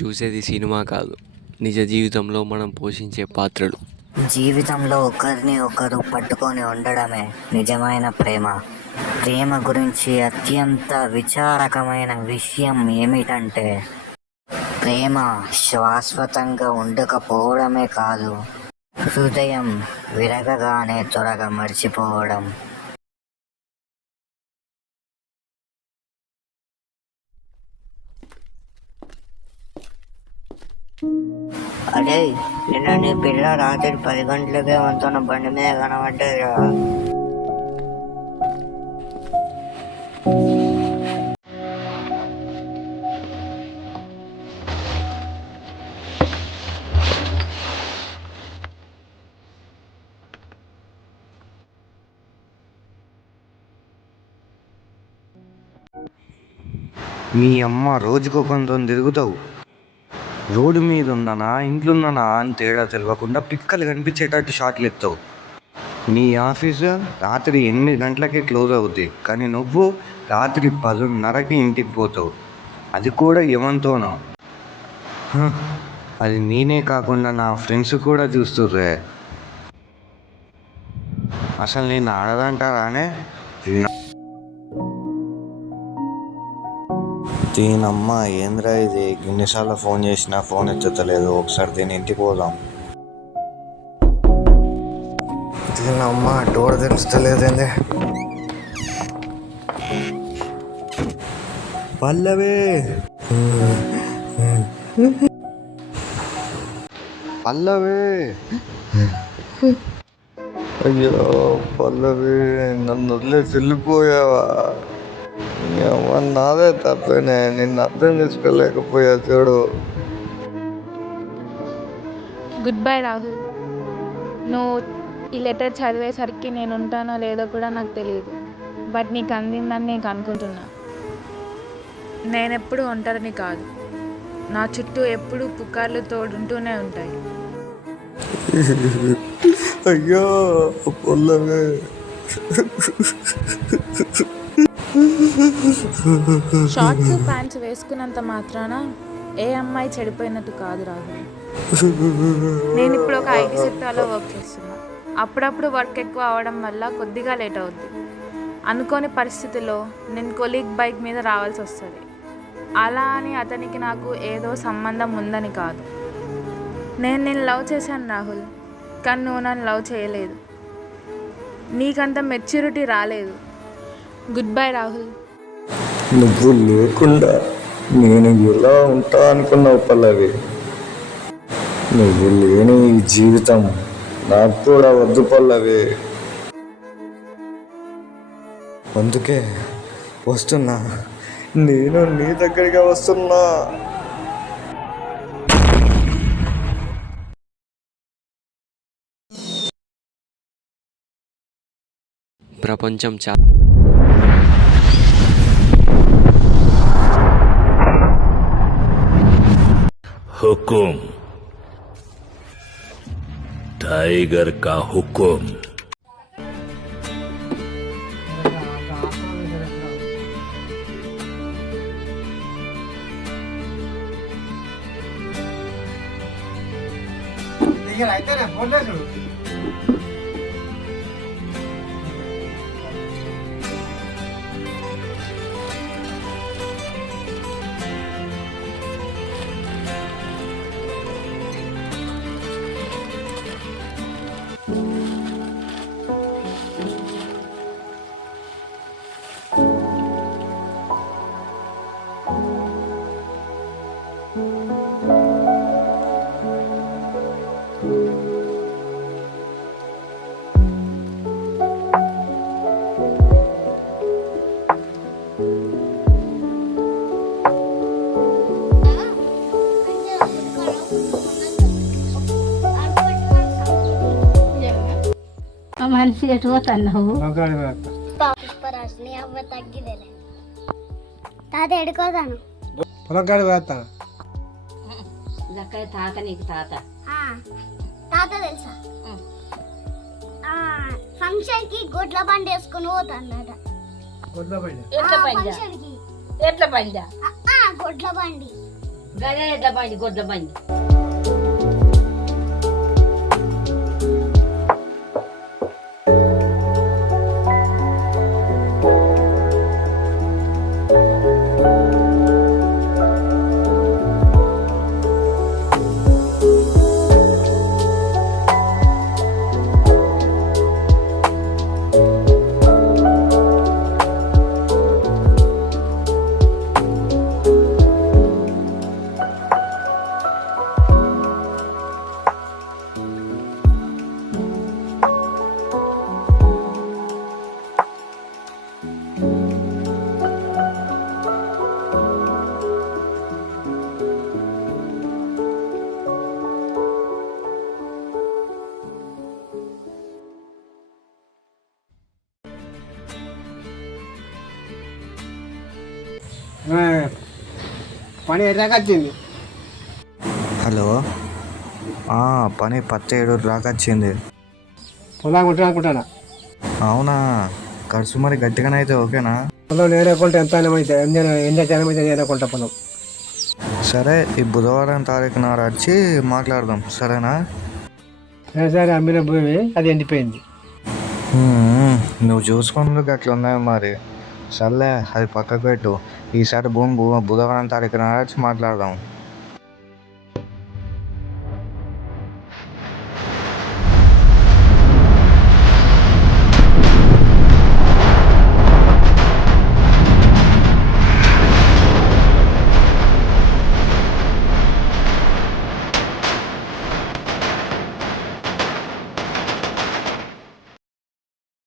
చూసేది సినిమా కాదు, నిజ జీవితంలో మనం పోషించే పాత్రలు. జీవితంలో ఒకరిని ఒకరు పట్టుకొని ఉండడమే నిజమైన ప్రేమ. ప్రేమ గురించి అత్యంత విచారకమైన విషయం ఏమిటంటే, ప్రేమ శాశ్వతంగా ఉండకపోవడమే కాదు, హృదయం విరగగానే త్వరగా మర్చిపోవడం. అరే, నిన్న నీ పిల్ల రాత్రి 10 గంటలకే వంతున్న బండి మీద కనబడ్డదిరా. మీ అమ్మ రోజుకో కొంత తిరుగుతావు. రోడ్డు మీద ఉన్నానా ఇంట్లో ఉన్నానా అని తేడా తెలియకుండా పిక్కలు కనిపించేటట్టు షాట్లు ఎత్తావు. నీ ఆఫీసు రాత్రి 8 గంటలకే క్లోజ్ అవుతాయి, కానీ నువ్వు రాత్రి 10:30కి ఇంటికి పోతావు. అది కూడా ఎవరితోనో. అది నేనే కాకుండా నా ఫ్రెండ్స్ కూడా చూస్తుర్రే. అసలు నేను ఆడదంటారానే. దీనమ్మ ఏంద్రా ఇది, ఎన్నిసార్లు ఫోన్ చేసినా ఫోన్ ఎత్తలేదు. ఒకసారి దీని ఇంటికి పోదాం. దీనమ్మ డోర్ తెలుస్తలేదేంది. పల్లవి పల్లవి అయ్యో పల్లవి, నన్ను వదిలేసి వెళ్ళిపోయావా? నాదే తప్పేనే, నిన్ను అర్థం చేసుకోలేకపోయా చూడు. Good bye Rahul. నువ్వు ఈ లెటర్ చదివేసరికి నేను ఉంటానో లేదో కూడా నాకు తెలియదు, బట్ నీకు అందిందని నేను అనుకుంటున్నా. నేనెప్పుడు ఒంటరిని కాదు, నా చుట్టూ ఎప్పుడూ పుకార్లు తోడుంటూనే ఉంటాయి. అయ్యో పల్లవి. షార్ట్స్ ప్యాంట్స్ వేసుకున్నంత మాత్రాన ఏ అమ్మాయి చెడిపోయినట్టు కాదు రాహుల్. నేను ఇప్పుడు ఒక ఐటీ సెక్టార్లో వర్క్ చేస్తున్నా. అప్పుడప్పుడు వర్క్ ఎక్కువ అవడం వల్ల కొద్దిగా లేట్ అవుద్ది. అనుకోని పరిస్థితుల్లో నేను కొలీగ్ బైక్ మీద రావాల్సి వస్తుంది. అలా అని అతనికి నాకు ఏదో సంబంధం ఉందని కాదు. నేను లవ్ చేశాను రాహుల్, కానీ నువ్వు నన్ను లవ్ చేయలేదు. నీకంత మెచ్యూరిటీ రాలేదు. Good bye Rahul. నువ్వు లేకుండా నేను ఎలా ఉంటా అనుకున్నావు పల్లవి. నువ్వు లేని ఈ జీవితం నాకు కూడా వద్దు పల్లవి. అందుకే వస్తున్నా, నేను నీ దగ్గరగా వస్తున్నా. ప్రపంచం हुकुम टाइगर का हुकुम। మనిషి ఎటు పోతున్నావు? పుష్పరాజుని అవ్వ తగ్గిదేలే తాత ఎడుకోదాను పొలంకాడి వేస్తాను. తాత నీకు తాత తాత తెలుసా? ఫంక్షన్ కి గొడ్ల బండి వేసుకుని పోతాన్నట. గొడ్ల బండి ఎట్ల పంజా? ఫంక్షన్ కి ఎట్ల పంజా? గొడ్ల బండి గదే ఎట్లా బండి గొడ్ల బండి పని ఎట్లా వచ్చింది? హలో, పని 17 రాకొచ్చింది. పొలం కుట్టా అనుకుంటానా. అవునా, ఖర్చు మరి గట్టిగానే అయితే ఓకేనా? పొలం నేనే కొంటే ఎంత అయితే ఎంత జనం అయితే నేనే కొంటా పొలం. సరే, ఈ బుధవారం తారీఖు నాడు వచ్చి మాట్లాడదాం, సరేనా? సరే అమ్మిన భూమి అది ఎండిపోయింది. నువ్వు చూసుకున్నందుకు అట్లా ఉన్నాయి మరి. సర్లే, అది పక్కకు పెట్టు. ఈసారి భూమి బుధవారం తారీఖు నాడు వచ్చి మాట్లాడదాం.